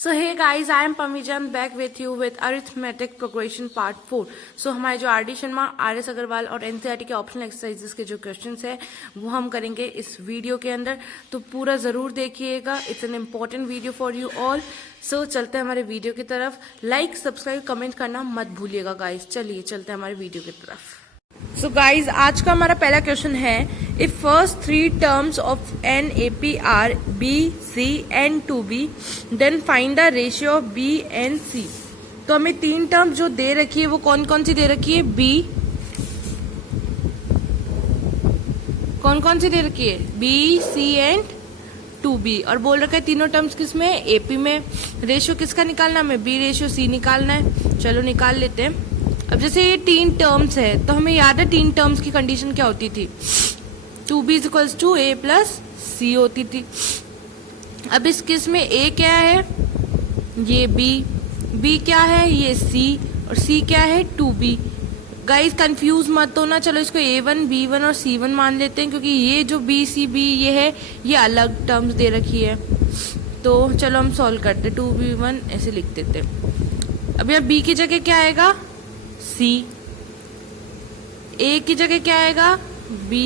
So hey guys, I am Pamijan back with you with Arithmetic Progression Part 4. So हमारे जो R D Sharma, R S Agarwal और NCERT के optional exercises के जो questions है वो हम करेंगे इस वीडियो के अंदर, तो पूरा ज़रूर देखिएगा. It's an important video for you all. So चलते हैं हमारे वीडियो की तरफ. लाइक, सब्सक्राइब, कमेंट करना मत भूलिएगा गाइज. चलिए चलते हैं हमारे वीडियो की तरफ. सो गाइज, आज का हमारा पहला क्वेश्चन है, if first 3 terms of an AP are B C N two B, then find the ratio of B and C. तो हमें 3 टर्म्स जो दे रखी है वो कौन कौन सी दे रखी है? बी, कौन कौन सी दे रखी है? B, C and 2b. और बोल रखा है तीनों टर्म्स किसमें? एपी में. रेशियो किसका निकालना है? हमें बी रेशियो सी निकालना है. चलो निकाल लेते हैं. अब जैसे ये 3 टर्म्स है तो हमें याद है 3 टर्म्स की कंडीशन क्या होती थी? 2b equals to a plus C होती थी. अब इस केस में a क्या है? ये b क्या है? ये c, और c क्या है? 2b. गाइस कंफ्यूज मत होना. चलो इसको a1, b1 और c1 मान लेते हैं, क्योंकि ये जो b c b ये है ये अलग टर्म्स दे रखी है. तो चलो हम सॉल्व करते. 2b1 ऐसे लिख देते. अब यहाँ b की जगह क्या आएगा? C. A की जगह क्या आएगा? B.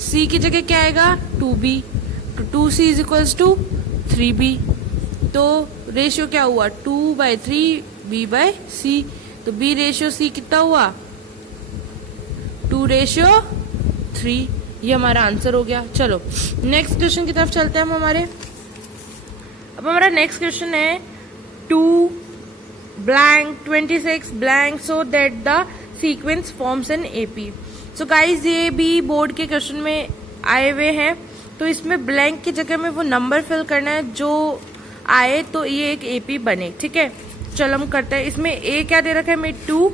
C की जगह क्या आएगा? 2B. तो 2C is equals to 3B. तो रेशियो क्या हुआ? 2/3 B/C. तो B रेशियो C कितना हुआ? 2:3. ये हमारा आंसर हो गया. चलो नेक्स्ट क्वेश्चन की तरफ चलते हैं हम हमारे. अब हमारा नेक्स्ट क्वेश्चन है 2 blank 26 blank so that the sequence forms an AP. So guys, ये भी बोर्ड के क्वेश्चन में आए हुए हैं, तो इसमें ब्लैंक की जगह में वो नंबर फिल करना है जो आए तो ये एक AP बने. ठीक है, चलो हम करते हैं. इसमें A क्या दे रखा है? हमें 2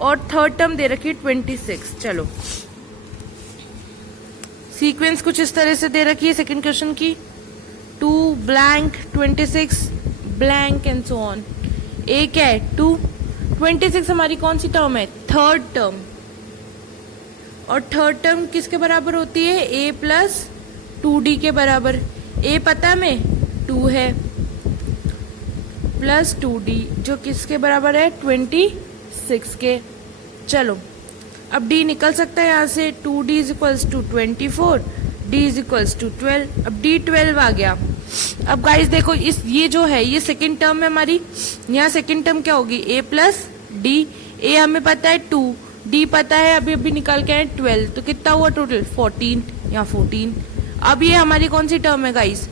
और थर्ड टर्म दे रखी है 26. चलो सीक्वेंस कुछ इस तरह से दे रखी है सेकंड क्वेश्चन की. 2 blank 26 blank and so on. A क्या है? 2. 26 हमारी कौन सी टर्म है? Third term. और थर्ड टर्म किसके बराबर होती है? A प्लस 2D के बराबर. A पता है हमें 2 है, प्लस 2D जो किसके बराबर है? 26 के. चलो अब D निकल सकता है यहाँ से. 2D is equals to 24, D is equals to 12. अब D 12 आ गया. अब गाइस देखो, ये जो है ये सेकंड टर्म है हमारी. यहाँ सेकंड टर्म क्या होगी? A plus D. A हमें पता है 2, D पता है अभी अभी निकाल के आए 12. तो कितना हुआ टोटल? 14. यहाँ 14. अब ये हमारी कौन सी टर्म है guys?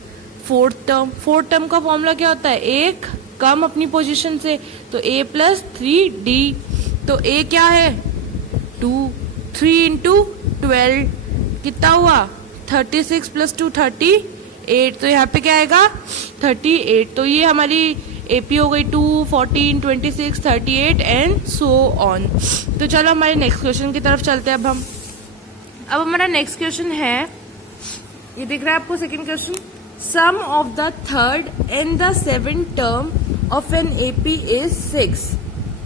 Fourth term. Fourth term का फॉर्मूला क्या होता है? एक कम अपनी पोजीशन से, तो A प्लस 3D. तो A क्या है? 2. 3 इंटू 12 कितना हुआ? 36 प्लस 2 38. तो यहाँ पे क्या आएगा? 38. तो ये हमारी एपी हो गई 2, 14, 26, 38 एंड सो ऑन. तो चलो हमारे नेक्स्ट क्वेश्चन की तरफ चलते हैं. अब हमारा नेक्स्ट क्वेश्चन है, ये दिख रहा है आपको second question. Sum of the third and the seventh term of an AP is 6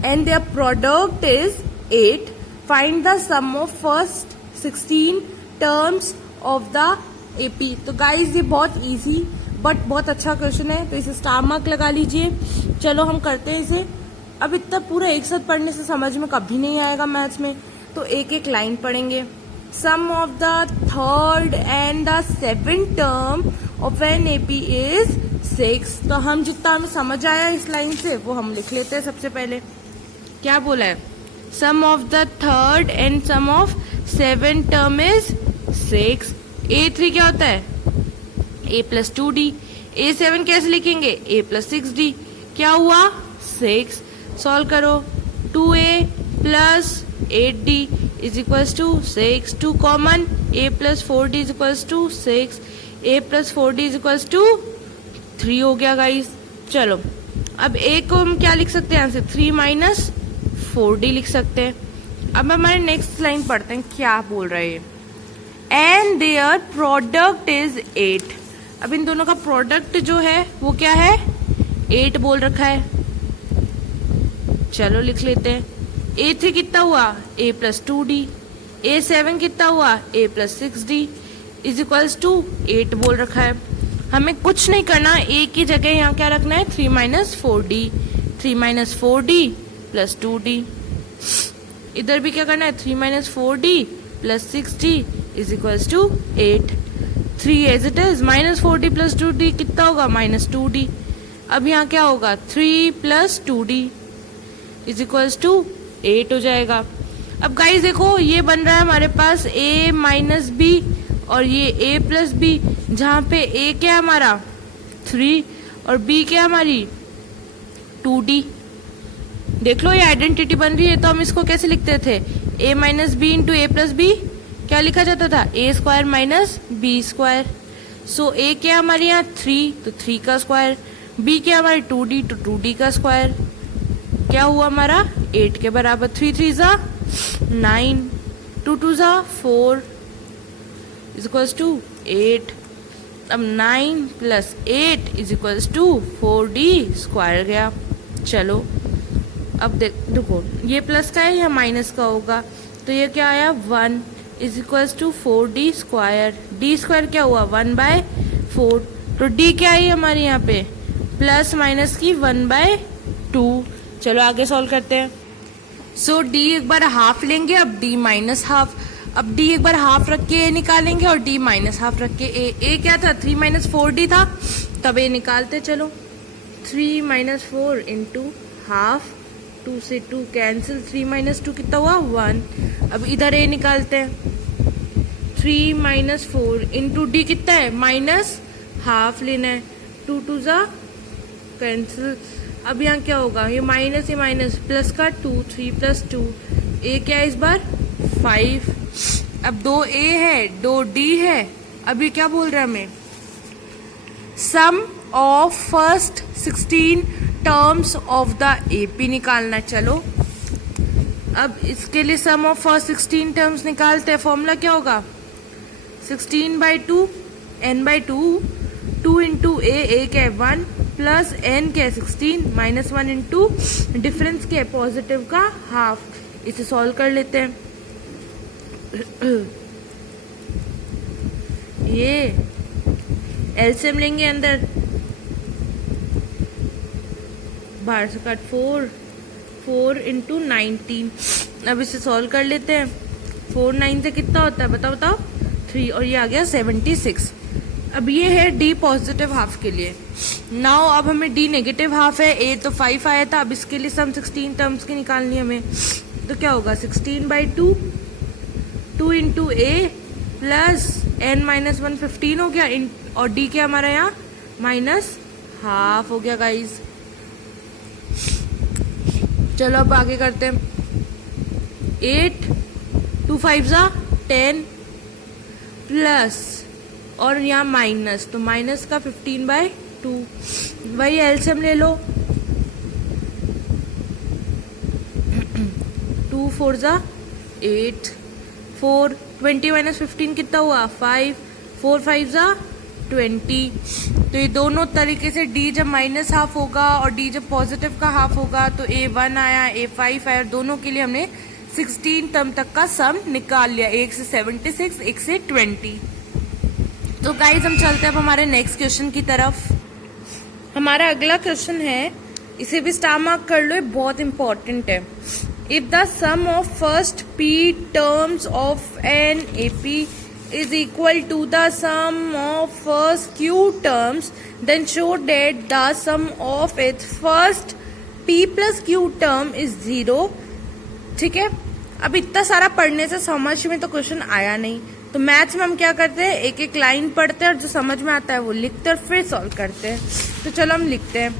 and their product is 8. Find the sum of first 16 terms of the AP. तो गाइज ये बहुत इजी बट बहुत अच्छा क्वेश्चन है, तो इसे star mark लगा लीजिए. चलो हम करते हैं इसे. अब इतना पूरा एक साथ पढ़ने से समझ में कभी नहीं आएगा मैथ्स में, तो एक एक लाइन पढ़ेंगे. Sum of the third and the seventh term of an AP is 6. तो हम जितना हमें समझ आया इस लाइन से वो हम लिख लेते हैं. सबसे पहले क्या बोला है? Sum of the third and sum of seventh term is 6. A3 क्या होता है? A plus 2D. A7 कैसे लिखेंगे? A plus 6D. क्या हुआ? 6. सॉल्व करो. 2A plus 8D is equals to 6. 2 common. A plus 4D is equals to 6. A plus 4D is equals to 3 हो गया गाइस. चलो अब A को हम क्या लिख सकते हैं? यहाँ से 3 माइनस 4D लिख सकते हैं. अब हमारे नेक्स्ट लाइन पढ़ते हैं क्या बोल रहे हैं. And their product is 8. अब इन दोनों का प्रोडक्ट जो है वो क्या है? 8 बोल रखा है. चलो लिख लेते हैं. A3 कितना हुआ? A plus 2D. A7 कितना हुआ? A plus 6D is equals to 8 बोल रखा है. हमें कुछ नहीं करना, ए की जगह यहाँ क्या रखना है 3 minus 4d, 3 minus 4d plus 2d। इधर भी क्या करना है 3 minus 4d plus 6d is equals to 8। 3 as it is, minus 4d plus 2d कितना होगा माइनस 2d। अब यहाँ क्या होगा 3 plus 2d is equals to 8 हो जाएगा। अब गाइस देखो ये बन रहा है हमारे पास a माइनस बी और ये a प्लस बी, जहाँ पे a क्या है हमारा 3 और b क्या है हमारी 2d। देख लो ये आइडेंटिटी बन रही है। तो हम इसको कैसे लिखते थे a minus B into A plus B, क्या लिखा जाता था a square minus B square. So a क्या हमारे यहाँ 3 तो 3 का स्क्वायर, b क्या हमारे 2d तो 2d का स्क्वायर, क्या हुआ हमारा 8 के बराबर। 3 3 जा 9, 2 2 जा 4 इज इक्वल्स टू 8। अब 9 plus 8 is equals to 4d square गया। चलो अब देखो ये प्लस का है या माइनस का होगा, तो ये क्या आया 1 is equals to 4d square. d square क्या हुआ 1/4, तो d क्या आई हमारे यहाँ पे प्लस माइनस की 1/2। चलो आगे सॉल्व करते हैं। सो d एक बार हाफ लेंगे, अब d माइनस हाफ, अब d एक बार हाफ रख के a निकालेंगे और d माइनस हाफ रख के a क्या था 3 माइनस 4d था, तब a निकालते। चलो 3 माइनस 4 इंटू हाफ, 2 से 2 कैंसिल, 3 माइनस 2 कितना हुआ 1। अब इधर a निकालते हैं, 3 माइनस 4 इंटू d कितना है माइनस हाफ लेना है, 2 2 जा कैंसिल। अब यहाँ क्या होगा ये माइनस प्लस का 2, 3 प्लस 2, a क्या है इस बार 5। अब 2a है 2d है। अब ये क्या बोल रहा है हमें sum of first 16 terms of the AP निकालना। चलो अब इसके लिए सम ऑफ फर्स्ट 16 टर्म्स निकालते हैं। फॉर्मूला क्या होगा 16/2 n/2, 2 इंटू a क्या है 1 प्लस n क्या है 16 माइनस 1 इंटू डिफरेंस क्या है पॉजिटिव का हाफ। इसे सॉल्व कर लेते हैं। ये एलसीएम लेंगे, अंदर बाहर से कट 4 इंटू 19। अब इसे सॉल्व कर लेते हैं। 4 9 से कितना होता है बताओ 3 और ये आ गया 76। अब ये है d पॉजिटिव हाफ के लिए। नाउ अब हमें d नेगेटिव हाफ है, a तो 5 आया था, अब इसके लिए सम 16 टर्म्स की निकालनी है हमें। तो क्या होगा 16/2, 2 into a plus n minus 1 15 हो गया, और d क्या हमारा यहाँ माइनस हाफ हो गया गाइज। चलो अब आगे करते हैं। 8 2 5 जा 10 प्लस और यहाँ माइनस, तो माइनस का 15/2, वही एलसीएम ले लो। 2 4 जा 8, 4 20 माइनस 15 कितना हुआ 5, 4 5 जा 20। तो ये दोनों तरीके से d जब माइनस हाफ होगा और d जब पॉजिटिव का हाफ होगा तो a 1 आया, a 5 आया, दोनों के लिए हमने 16 टर्म तक का सम निकाल लिया, एक से 76 एक से 20। तो गाइज हम चलते हैं अब हमारे नेक्स्ट क्वेश्चन की तरफ। हमारा अगला क्वेश्चन है, इसे भी स्टार मार्क कर लो, ये बहुत इंपॉर्टेंट है। If the sum of first p terms of an AP is equal to the sum of first q terms, then show that the sum of its first p plus q term is 0। ठीक है, अब इतना सारा पढ़ने से समझ में तो क्वेश्चन आया नहीं, तो मैथ्स में हम क्या करते हैं एक एक लाइन पढ़ते हैं और जो समझ में आता है वो लिखते हैं और फिर सॉल्व करते हैं। तो चलो हम लिखते हैं,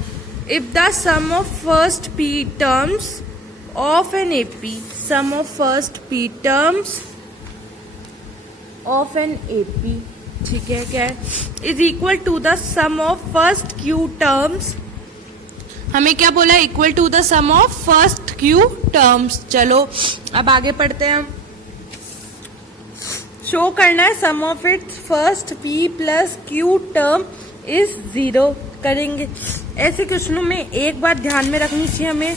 if the sum of first p terms of an AP, sum of first p terms of an AP, ठीक है क्या है, is equal to the sum of first q terms. हमें क्या बोला equal to the sum of first q terms. चलो अब आगे पढ़ते हैं। हम शो करना है sum of its first p plus q term is 0 करेंगे। ऐसे क्वेश्चनों में एक बात ध्यान में रखनी चाहिए हमें,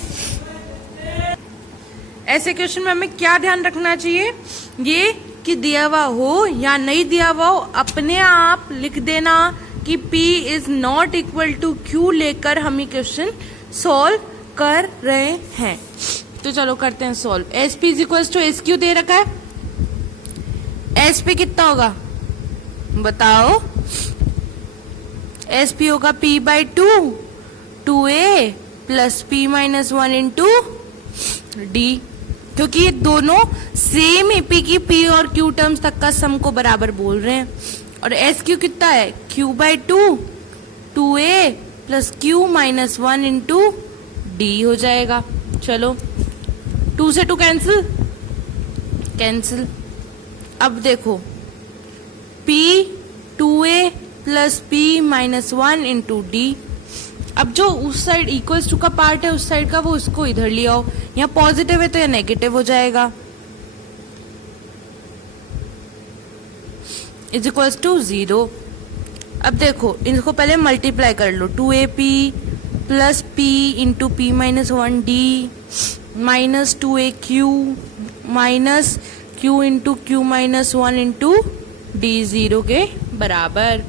ऐसे क्वेश्चन में हमें क्या ध्यान रखना चाहिए, ये कि दिया हुआ हो या नहीं दिया हुआ हो, अपने आप लिख देना कि P is not equal to Q लेकर हम ये क्वेश्चन सॉल्व कर रहे हैं। तो चलो करते हैं solve. SP is equal to SQ दे रखा है, SP कितना होगा बताओ? SP होगा P by 2A plus P minus 1 into D, क्योंकि ये दोनों सेम AP की P और Q टर्म्स तक का सम को बराबर बोल रहे हैं। और SQ कितना है? Q by 2A plus Q minus 1 into D हो जाएगा। चलो 2 से 2 कैंसिल। अब देखो P 2A plus P minus 1 into D। अब जो उस साइड इक्वल्स टू का पार्ट है उस साइड का, वो उसको इधर ले आओ। यहाँ पॉजिटिव है तो यह नेगेटिव हो जाएगा, इज इक्वल्स टू 0। अब देखो इनको पहले मल्टीप्लाई कर लो, 2AP plus P into P minus 1D minus 2AQ minus Q into Q minus 1 into D 0 के बराबर।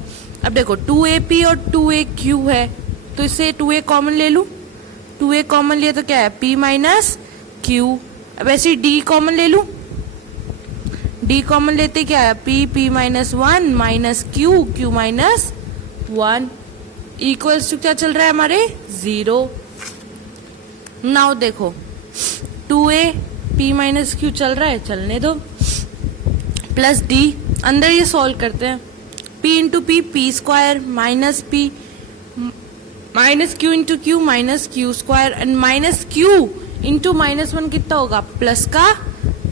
अब देखो 2AP और 2AQ है तो इससे 2A कॉमन ले लूं, 2A कॉमन लिया तो क्या है? P minus Q। अब ऐसे D कॉमन ले लूं, D कॉमन लेते क्या है? P minus 1 minus Q minus 1 equals to क्या चल रहा है हमारे? 0। नाउ देखो 2A P माइनस Q चल रहा है, चलने दो, प्लस D। अंदर ये सॉल्व करते हैं, P into P square minus P minus Q into Q minus Q square and minus Q into minus 1 कितना होगा? प्लस का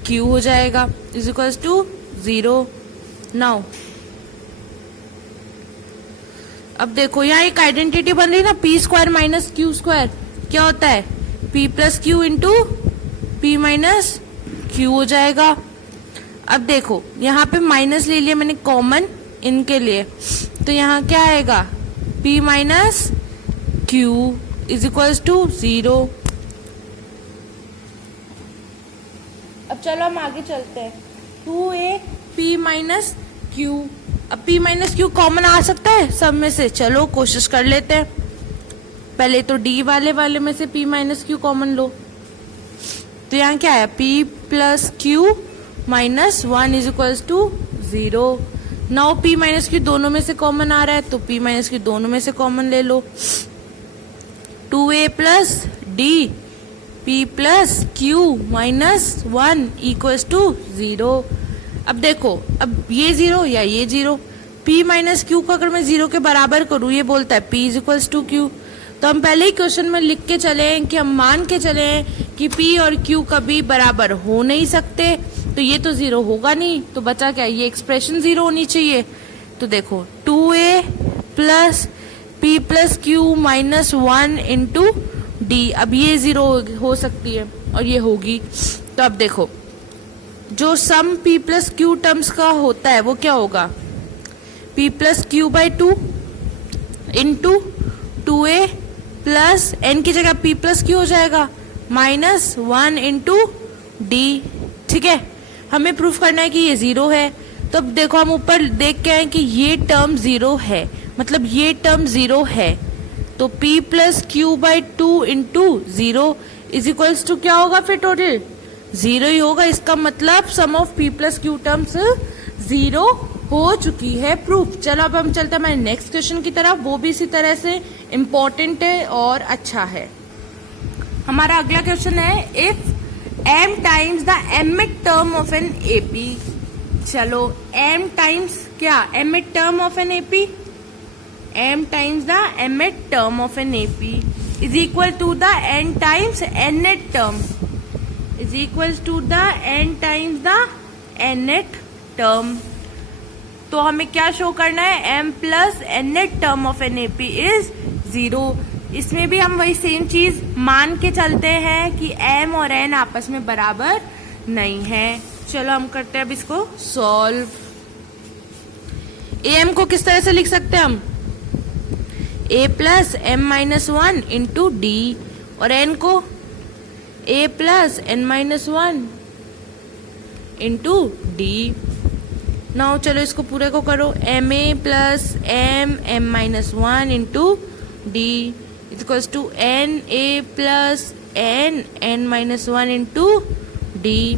Q हो जाएगा, इज इक्वल्स टू 0। नाउ अब देखो यहाँ एक आइडेंटिटी बन रही है ना, P square minus Q square क्या होता है? P plus Q into P minus Q हो जाएगा। अब देखो यहाँ पे माइनस ले लिया मैंने कॉमन इनके लिए, तो यहाँ क्या आएगा? P minus Q is equals to 0। अब चलो हम आगे चलते हैं, 2A P माइनस Q। अब P माइनस Q कॉमन आ सकता है सब में से, चलो कोशिश कर लेते हैं। पहले तो D वाले में से P माइनस Q कॉमन लो, तो यहाँ क्या है? P plus Q minus 1 is equals to 0। Now P minus Q दोनों में से कॉमन आ रहा है तो P माइनस Q दोनों में से कॉमन ले लो, 2A plus D P plus Q minus 1 equals to 0। अब देखो अब ये 0 या ये 0, P माइनस Q को अगर मैं 0 के बराबर करूँ, ये बोलता है P is equals to Q, तो हम पहले ही क्वेश्चन में लिख के चले हैं कि हम मान के चले हैं कि P और Q कभी बराबर हो नहीं सकते, तो ये तो 0 होगा नहीं, तो बचा क्या? ये एक्सप्रेशन 0 होनी चाहिए। तो देखो 2A plus P plus Q minus 1 into D, अब ये 0 हो सकती है और ये होगी। तो अब देखो जो सम P प्लस Q टर्म्स का होता है वो क्या होगा? P plus Q by 2 into 2A plus N की जगह P प्लस Q हो जाएगा माइनस 1 इंटू D। ठीक है, हमें प्रूफ करना है कि ये 0 है, तो अब देखो हम ऊपर देख के आए कि ये टर्म 0 है, मतलब ये टर्म 0 है, तो P plus Q by 2 into 0 is equals to क्या होगा? फिर टोटल 0 ही होगा। इसका मतलब sum of P plus Q terms 0 हो चुकी है प्रूफ। चलो अब हम चलते हैं हमारे नेक्स्ट क्वेश्चन की तरफ, वो भी इसी तरह से इम्पोर्टेंट है और अच्छा है। हमारा अगला क्वेश्चन है, if m times the mth term of an AP। चलो m टाइम्स क्या? mth term of an AP, m times the mth term of an AP is equal to the n times nth term, is equal to the n times the nth term. तो हमें क्या show करना है? m plus nth term of an AP is 0। इसमें भी हम वही same चीज मान के चलते हैं कि m और n आपस में बराबर नहीं है। चलो हम करते हैं अब इसको सॉल्व। am को किस तरह से लिख सकते हैं हम? a plus m minus 1 into D, और n को a plus n minus 1 into D। Now चलो इसको पूरे को करो, M A plus M minus one into D equals to N A plus N minus one into D.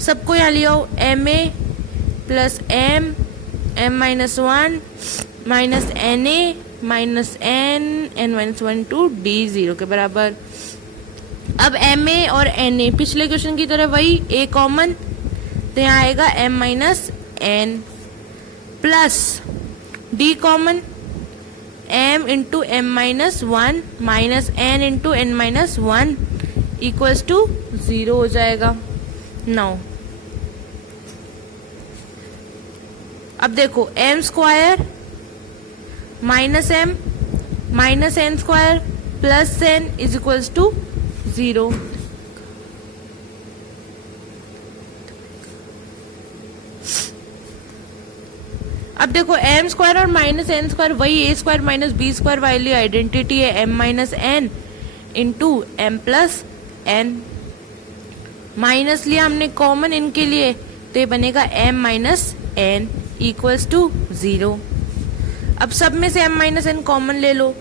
सबको यहाँ ले आओ, M A plus M minus one minus N A minus N minus one to D 0 के बराबर। अब M A और N A पिछले question की तरह वही, ए कॉमन तो यहाँ आएगा M minus N plus D common M into M minus one minus N into N minus one equals to 0 हो जाएगा। नाउ अब देखो M square minus N square plus N is equals to 0। अब देखो M square और minus N square वही A square minus B square वाली identity है, M minus N into M plus N. Minus लिया हमने कॉमन इनके लिए तो ये बनेगा M minus N equals to 0। अब सब में से एम माइनस एन कॉमन ले लो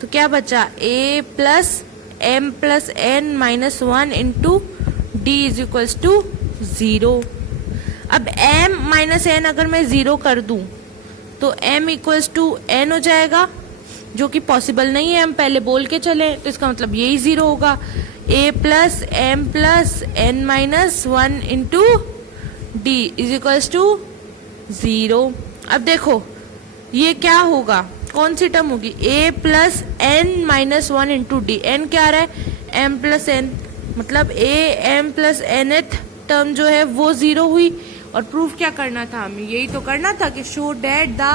तो क्या बचा, a plus N minus one into D is equals to 0। अब m माइनस एन अगर मैं 0 कर दूं तो m इक्वल्स टू n हो जाएगा, जो कि पॉसिबल नहीं है, हम पहले बोल के चले तो इसका मतलब यही 0 होगा। a plus M plus N minus one into D is equals to 0। अब देखो ये क्या होगा, कौन सी टर्म होगी, a plus N minus one into D, N क्या आ रहा है m प्लस एन, मतलब a m plus N term जो है वो 0 हुई। और प्रूफ क्या करना था हमें, यही तो करना था कि show that the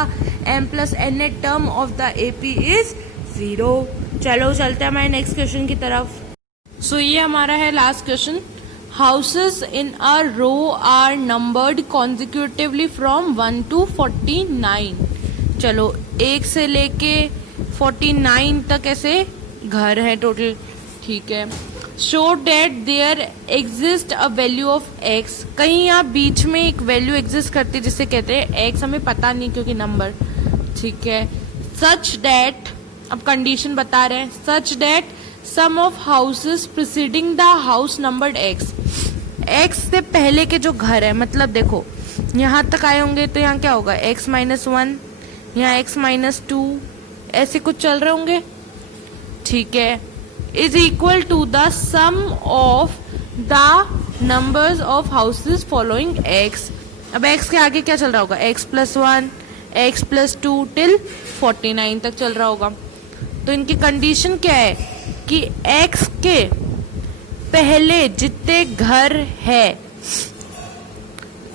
m plus N term of the AP is 0। चलो चलते हैं हमारे नेक्स्ट क्वेश्चन की तरफ। सो ये हमारा है last question, houses in a row are numbered consecutively from 1 to 49। चलो 1 से लेके 49 तक ऐसे घर है टोटल, ठीक है। Show that there exist a value of x, कहीं यहाँ बीच में एक वैल्यू एग्जिस्ट करती है जिसे कहते हैं x, हमें पता नहीं क्योंकि नंबर, ठीक है। सच डेट, अब कंडीशन बता रहे हैं, such that sum of houses preceding the house numbered x से पहले के जो घर है, मतलब देखो यहाँ तक आए होंगे तो यहाँ क्या होगा, x माइनस वन, यहाँ x माइनस टू, ऐसे कुछ चल रहे होंगे, ठीक है। is equal to the sum of the numbers of houses following x। अब x के आगे क्या चल रहा होगा, x plus one, x plus two till 49 तक चल रहा होगा। तो इनकी कंडीशन क्या है कि x के पहले जितने घर है,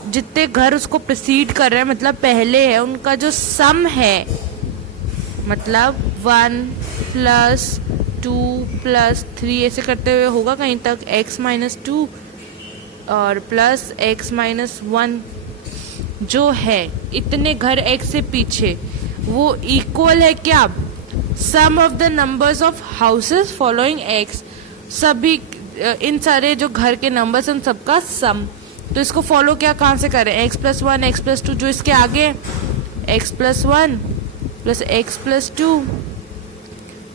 जितने घर उसको प्रीसीड कर रहे हैं, मतलब पहले है, उनका जो सम है, मतलब 1 प्लस 2 प्लस 3 ऐसे करते हुए होगा कहीं तक x माइनस टू और प्लस x माइनस वन जो है, इतने घर x से पीछे, वो इक्वल है क्या, sum of the numbers of houses following x, सभी इन सारे जो घर के नंबर्स उन सबका सम। तो इसको फॉलो क्या कहाँ से करें, x plus one, x plus two, जो इसके आगे x plus one plus x plus two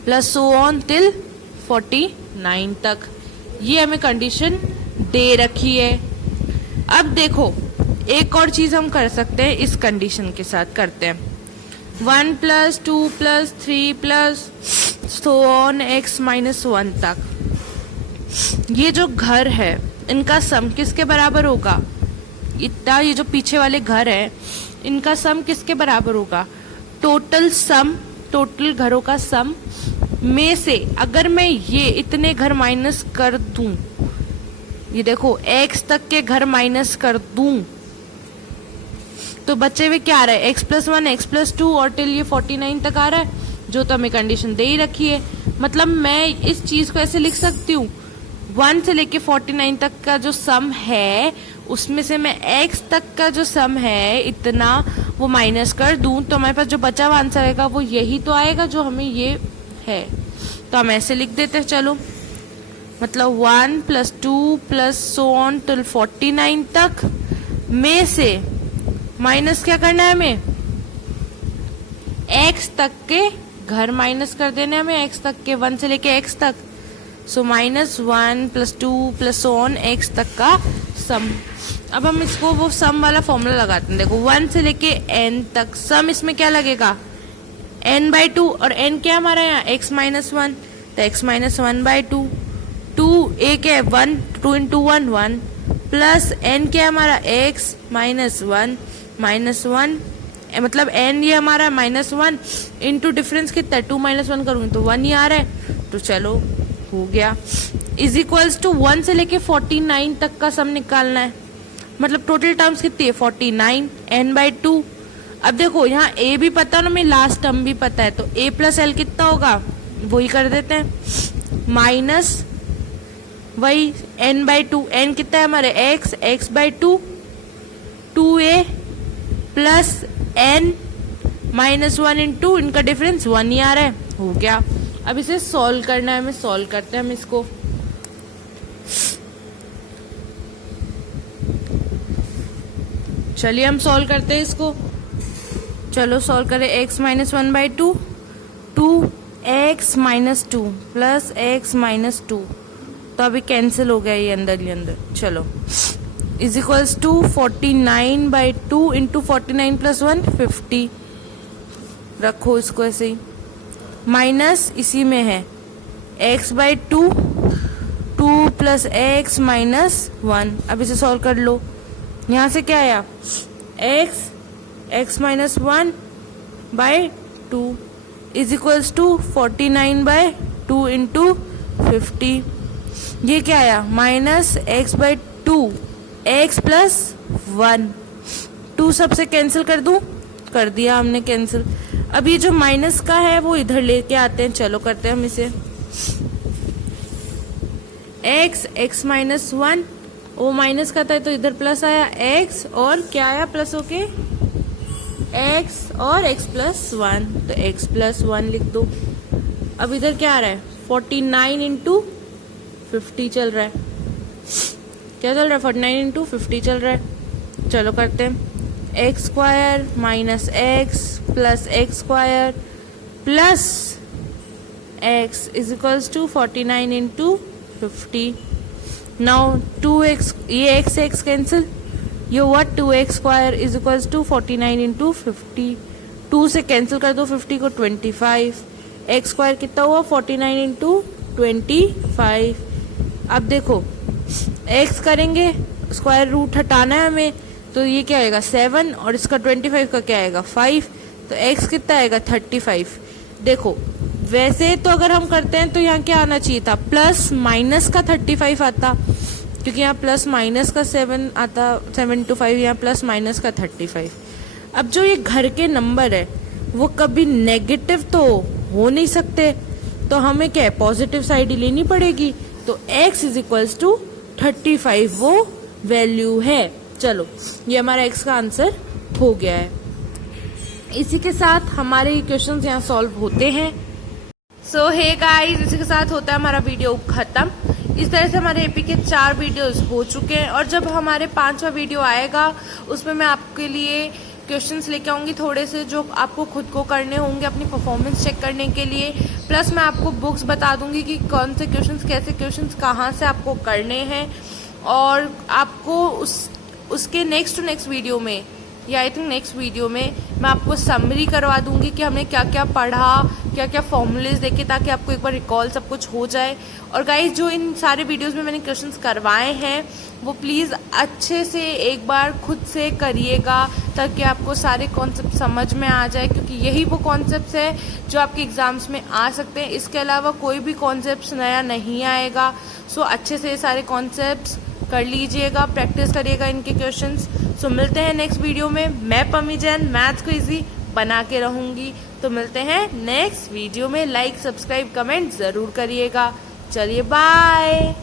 plus so on till 49 तक, ये हमें कंडीशन दे रखी है। अब देखो एक और चीज हम कर सकते हैं, इस कंडीशन के साथ करते हैं, 1 plus 2 plus 3 plus so on x minus one तक, ये जो घर है इनका सम किसके बराबर होगा, इतना ये जो पीछे वाले घर है इनका सम किसके बराबर होगा, टोटल सम, टोटल घरों का सम में से अगर मैं ये इतने घर माइनस कर दूं, ये देखो x तक के घर माइनस कर दूं तो बच्चे में क्या आ रहा है, x plus one, x plus two और टिल ये 49 तक आ रहा है, जो तो हमें कंडीशन दे ही रखी है। मतलब मैं इस चीज को ऐसे लिख सकती हूँ, 1 से लेके 49 तक का जो सम है उसमें से मैं x तक का जो सम है इतना वो माइनस कर दूं तो हमारे पास जो बचा हुआ आंसर आएगा वो यही तो आएगा जो हमें ये है। तो हम ऐसे लिख देते हैं, चलो मतलब 1 plus 2 plus so on till 49 तक में से माइनस क्या करना है हमें, x तक के घर माइनस कर देने हमें, x तक के 1 से लेके x तक। सो -1 + 2 + ऑन x तक का सम। अब हम इसको वो सम वाला फॉर्मूला लगाते हैं। देखो 1 से लेके n तक सम, इसमें क्या लगेगा n/2, और n क्या हमारा यहाँ x - 1, तो x - 1/2, 2 एक है 1, 2 × 1 1, प्लस n क्या है हमारा x - 1 -1, मतलब n ये हमारा -1 इंटू डिफरेंस कितना है 2 - 1 करूंगी तो 1 ही आ रहा है, तो चलो हो गया। इज इक्वल्स टू 1 से लेके 49 तक का सम निकालना है, मतलब टोटल टर्म्स कितनी है 49 n/2। अब देखो यहाँ a भी पता है ना, हमें लास्ट टर्म भी पता है, तो a + l कितना होगा वही कर देते हैं, माइनस वही n/2, n कितना है हमारे x/2, 2a plus n -1 into इनका डिफरेंस 1 ही आ रहा है, हो गया। अब इसे सॉल्व करना है हमें, सॉल्व करते हैं हम इसको। चलिए हम सॉल्व करते हैं इसको, चलो सॉल्व करें। x - 1/2, 2x - 2 प्लस x - 2, तो अभी कैंसिल हो गया ये अंदर ही अंदर। चलो इज इक्वल्स टू 49/2 इंटू 49 + 1 50, रखो इसको ऐसे ही, माइनस इसी में है x/2, 2 + x - 1। अब इसे सॉल्व कर लो, यहाँ से क्या आया x - 1/2 is equals to 49/2 into 50, ये क्या आया -x/2, x + 1, 2 सबसे कैंसिल कर दूं, कर दिया हमने कैंसिल। अब ये जो माइनस का है वो इधर लेके आते हैं, चलो करते हैं हम इसे। x - 1 वो माइनस का था तो इधर प्लस आया x, और क्या आया प्लस होके x और x + 1, तो x + 1 लिख दो। अब इधर क्या आ रहा है 49 इंटू 50 चल रहा है, क्या चल रहा है 49 × 50 चल रहा है। चलो करते हैं, x² - x plus x² plus x is equals to 49 into 50। Now 2x, ये x कैंसिल, ये हुआ 2x² is equals to 49 into 50, 2 से कैंसिल कर दो 50 को, 25, x² कितना हुआ 49 इंटू 25। अब देखो x करेंगे, स्क्वायर रूट हटाना है हमें, तो ये क्या आएगा 7, और इसका 25 का क्या आएगा 5, तो x कितना आएगा 35। देखो वैसे तो अगर हम करते हैं तो यहाँ क्या आना चाहिए था प्लस माइनस का 35 आता, क्योंकि यहाँ प्लस माइनस का 7 आता, 7 × 5, यहाँ प्लस माइनस का 35। अब जो ये घर के नंबर है वो कभी नेगेटिव तो हो नहीं सकते, तो हमें क्या है पॉजिटिव साइड ही लेनी पड़ेगी, तो x इज इक्वल्स टू 35 वो वैल्यू है। चलो ये हमारा x का आंसर हो गया है। इसी के साथ हमारे ये क्वेश्चंस यहाँ सॉल्व होते हैं। सो हे गाइस, इसी के साथ होता है हमारा वीडियो खत्म। इस तरह से हमारे एपी के 4 वीडियोस हो चुके हैं, और जब हमारे 5वां वीडियो आएगा उसमें मैं आपके लिए क्वेश्चंस लेके आऊँगी थोड़े से, जो आपको खुद को करने होंगे अपनी परफॉर्मेंस चेक करने के लिए। प्लस मैं आपको बुक्स बता दूंगी कि कौन से क्वेश्चंस, कैसे क्वेश्चंस कहाँ से आपको करने हैं, और आपको उसके नेक्स्ट टू नेक्स्ट वीडियो में, या आई थिंक नेक्स्ट वीडियो में मैं आपको समरी करवा दूंगी कि हमने क्या क्या पढ़ा, क्या क्या फॉर्मूलेज देखे, ताकि आपको एक बार रिकॉल सब कुछ हो जाए। और गाइज जो इन सारे वीडियोस में मैंने क्वेश्चंस करवाए हैं वो प्लीज़ अच्छे से एक बार खुद से करिएगा, ताकि आपको सारे कॉन्सेप्ट समझ में आ जाए, क्योंकि यही वो कॉन्सेप्ट्स है जो आपके एग्जाम्स में आ सकते हैं। इसके अलावा कोई भी कॉन्सेप्ट नया नहीं आएगा। सो अच्छे से ये सारे कॉन्सेप्ट्स कर लीजिएगा, प्रैक्टिस करिएगा इनके क्वेश्चंस। सो मिलते हैं नेक्स्ट वीडियो में। मैं पमी जैन मैथ्स को इजी बना के रहूँगी, तो मिलते हैं नेक्स्ट वीडियो में। लाइक, सब्सक्राइब, कमेंट ज़रूर करिएगा। चलिए बाय।